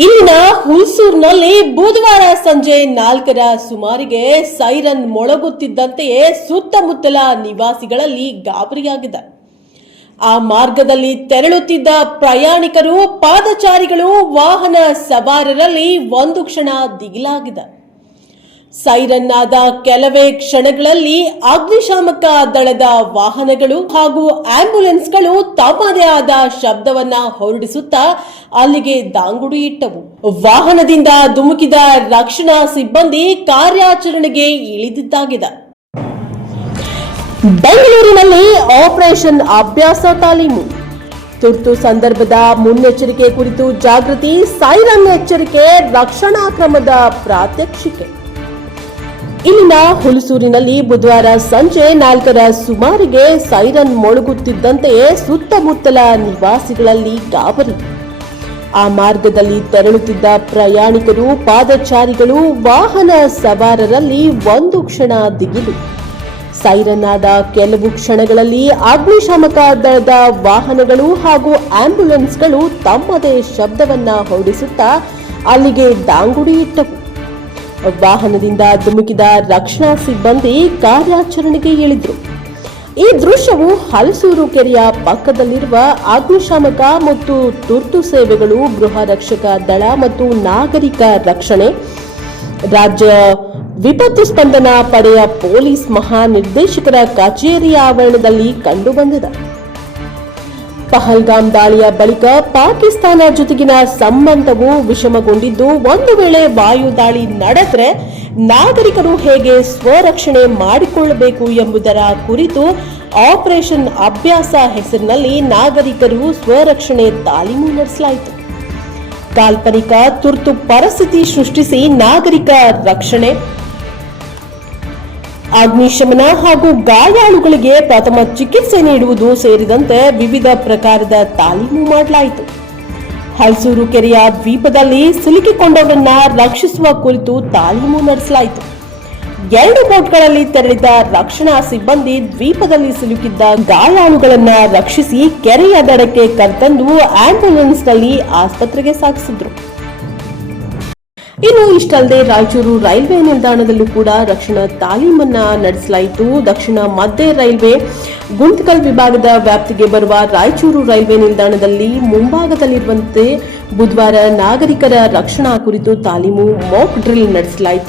ಇಲ್ಲಿನ ಹುಲ್ಸೂರ್ನಲ್ಲಿ ಬುಧವಾರ ಸಂಜೆ ನಾಲ್ಕರ ಸುಮಾರಿಗೆ ಸೈರನ್ ಮೊಳಗುತ್ತಿದ್ದಂತೆಯೇ ಸುತ್ತಮುತ್ತಲ ನಿವಾಸಿಗಳಲ್ಲಿ ಗಾಬರಿಯಾಗಿದೆ. ಆ ಮಾರ್ಗದಲ್ಲಿ ತೆರಳುತ್ತಿದ್ದ ಪ್ರಯಾಣಿಕರು ಪಾದಚಾರಿಗಳು ವಾಹನ ಸವಾರರಲ್ಲಿ ಒಂದು ಕ್ಷಣ ದಿಗಿಲಾಗಿದೆ. ಸೈರನ್ ಆದ ಕೆಲವೇ ಕ್ಷಣಗಳಲ್ಲಿ ಅಗ್ನಿಶಾಮಕ ದಳದ ವಾಹನಗಳು ಹಾಗೂ ಆಂಬ್ಯುಲೆನ್ಸ್ಗಳು ತಮ್ಮದೇ ಆದ ಶಬ್ದವನ್ನ ಹೊರಡಿಸುತ್ತಾ ಅಲ್ಲಿಗೆ ದಾಂಗುಡಿ ಇಟ್ಟವು. ವಾಹನದಿಂದ ಧುಮುಕಿದ ರಕ್ಷಣಾ ಸಿಬ್ಬಂದಿ ಕಾರ್ಯಾಚರಣೆಗೆ ಇಳಿದಿದ್ದಾಗಿದೆ. ಬೆಂಗಳೂರಿನಲ್ಲಿ ಆಪರೇಷನ್ ಅಭ್ಯಾಸ ತಾಲೀಮು. ತುರ್ತು ಸಂದರ್ಭದ ಮುನ್ನೆಚ್ಚರಿಕೆ ಕುರಿತು ಜಾಗೃತಿ, ಸೈರನ್ ಎಚ್ಚರಿಕೆ, ರಕ್ಷಣಾ ಕ್ರಮದ ಪ್ರಾತ್ಯಕ್ಷಿಕೆ. ಇಲ್ಲಿನ ಹುಲಸೂರಿನಲ್ಲಿ ಬುಧವಾರ ಸಂಜೆ ನಾಲ್ಕರ ಸುಮಾರಿಗೆ ಸೈರನ್ ಮೊಳಗುತ್ತಿದ್ದಂತೆಯೇ ಸುತ್ತಮುತ್ತಲ ನಿವಾಸಿಗಳಲ್ಲಿ ಗಾಬರಿ. ಆ ಮಾರ್ಗದಲ್ಲಿ ತೆರಳುತ್ತಿದ್ದ ಪ್ರಯಾಣಿಕರು, ಪಾದಚಾರಿಗಳು, ವಾಹನ ಸವಾರರಲ್ಲಿ ಒಂದು ಕ್ಷಣ ದಿಗಿಲು. ಸೈರನ್ ಆದ ಕೆಲವು ಕ್ಷಣಗಳಲ್ಲಿ ಅಗ್ನಿಶಾಮಕ ದಳದ ವಾಹನಗಳು ಹಾಗೂ ಆಂಬ್ಯುಲೆನ್ಸ್ಗಳು ತಮ್ಮದೇ ಶಬ್ದವನ್ನ ಹೊರಡಿಸುತ್ತಾ ಅಲ್ಲಿಗೆ ದಾಂಗುಡಿ ಇಟ್ಟವು. ವಾಹನದಿಂದ ಧುಮುಕಿದ ರಕ್ಷಣಾ ಸಿಬ್ಬಂದಿ ಕಾರ್ಯಾಚರಣೆಗೆ ಇಳಿದ್ರು. ಈ ದೃಶ್ಯವು ಹಲಸೂರು ಕೆರೆಯ ಪಕ್ಕದಲ್ಲಿರುವ ಅಗ್ನಿಶಾಮಕ ಮತ್ತು ತುರ್ತು ಸೇವೆಗಳು ಗೃಹ ರಕ್ಷಕ ದಳ ಮತ್ತು ನಾಗರಿಕ ರಕ್ಷಣೆ, ರಾಜ್ಯ ವಿಪತ್ತು ಸ್ಪಂದನ ಪಡೆಯ ಪೊಲೀಸ್ ಮಹಾನಿರ್ದೇಶಕರ ಕಚೇರಿಯ ಆವರಣದಲ್ಲಿ ಕಂಡುಬಂದಿದೆ. ಪಹಲ್ಗಾಮ್ ದಾಳಿಯ ಬಳಿಕ ಪಾಕಿಸ್ತಾನ ಜೊತೆಗಿನ ಸಂಬಂಧವು ವಿಷಮಗೊಂಡಿದ್ದು, ಒಂದು ವೇಳೆ ವಾಯು ದಾಳಿ ನಡೆದರೆ ನಾಗರಿಕರು ಹೇಗೆ ಸ್ವರಕ್ಷಣೆ ಮಾಡಿಕೊಳ್ಳಬೇಕು ಎಂಬುದರ ಕುರಿತು ಆಪರೇಷನ್ ಅಭ್ಯಾಸ ಹೆಸರಿನಲ್ಲಿ ನಾಗರಿಕರು ಸ್ವರಕ್ಷಣೆ ತಾಲೀಮು ನಡೆಸಲಾಯಿತು. ಕಾಲ್ಪನಿಕ ತುರ್ತು ಪರಿಸ್ಥಿತಿ ಸೃಷ್ಟಿಸಿ ನಾಗರಿಕ ರಕ್ಷಣೆ ಅಗ್ನಿಶಮನ ಹಾಗೂ ಗಾಯಾಳುಗಳಿಗೆ ಪ್ರಥಮ ಚಿಕಿತ್ಸೆ ನೀಡುವುದು ಸೇರಿದಂತೆ ವಿವಿಧ ಪ್ರಕಾರದ ತಾಲೀಮು ಮಾಡಲಾಯಿತು. ಹಲಸೂರು ಕೆರೆಯ ದ್ವೀಪದಲ್ಲಿ ಸಿಲುಕಿಕೊಂಡವರನ್ನ ರಕ್ಷಿಸುವ ಕುರಿತು ತಾಲೀಮು ನಡೆಸಲಾಯಿತು. ಎರಡು ಬೋಟ್ಗಳಲ್ಲಿ ತೆರಳಿದ ರಕ್ಷಣಾ ಸಿಬ್ಬಂದಿ ದ್ವೀಪದಲ್ಲಿ ಸಿಲುಕಿದ್ದ ಗಾಯಾಳುಗಳನ್ನ ರಕ್ಷಿಸಿ ಕೆರೆಯ ದಡಕ್ಕೆ ಕರೆತಂದು ಆಂಬ್ಯುಲೆನ್ಸ್ನಲ್ಲಿ ಆಸ್ಪತ್ರೆಗೆ ಸಾಗಿಸಿದ್ರು. ಇನ್ನು ಇಷ್ಟಲ್ಲದೆ ರಾಯಚೂರು ರೈಲ್ವೆ ನಿಲ್ದಾಣದಲ್ಲೂ ಕೂಡ ರಕ್ಷಣಾ ತಾಲೀಮನ್ನ ನಡೆಸಲಾಯಿತು. ದಕ್ಷಿಣ ಮಧ್ಯ ರೈಲ್ವೆ ಗುಂತಕಲ್ ವಿಭಾಗದ ವ್ಯಾಪ್ತಿಗೆ ಬರುವ ರಾಯಚೂರು ರೈಲ್ವೆ ನಿಲ್ದಾಣದಲ್ಲಿ ಮುಂಭಾಗದಲ್ಲಿರುವಂತೆ ಬುಧವಾರ ನಾಗರಿಕರ ರಕ್ಷಣಾ ಕುರಿತು ತಾಲೀಮು ಮಾಕ್ ಡ್ರಿಲ್ ನಡೆಸಲಾಯಿತು.